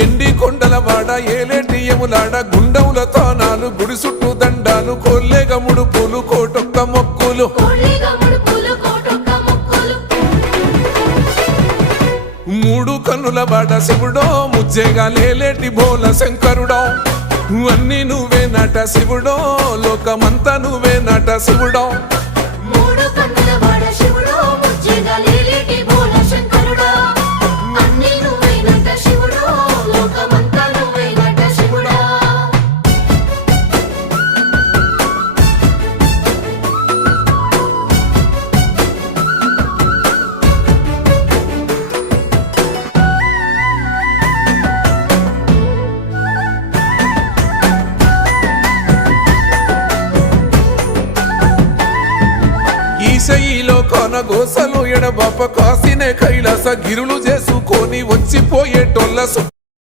ఎండి కొండల వాడ ఏలేటియములాడ గుండముల తానాలు గుడి చుట్టూ దండాలు కొల్లేగ ముడుపులు కోటొక్క మొక్కులు మూడు కన్నుల వాడ శివుడో ముజ్జేగా లేలేటి బోల శంకరుడో అన్ని నువ్వే నట శివుడో లోకమంతా నువ్వే నట శివుడో ఈశయిలో కొనగోసలు ఎడబాప కాసినే కైలాస గిరులు చేసుకొని వచ్చిపోయేటోళ్ళ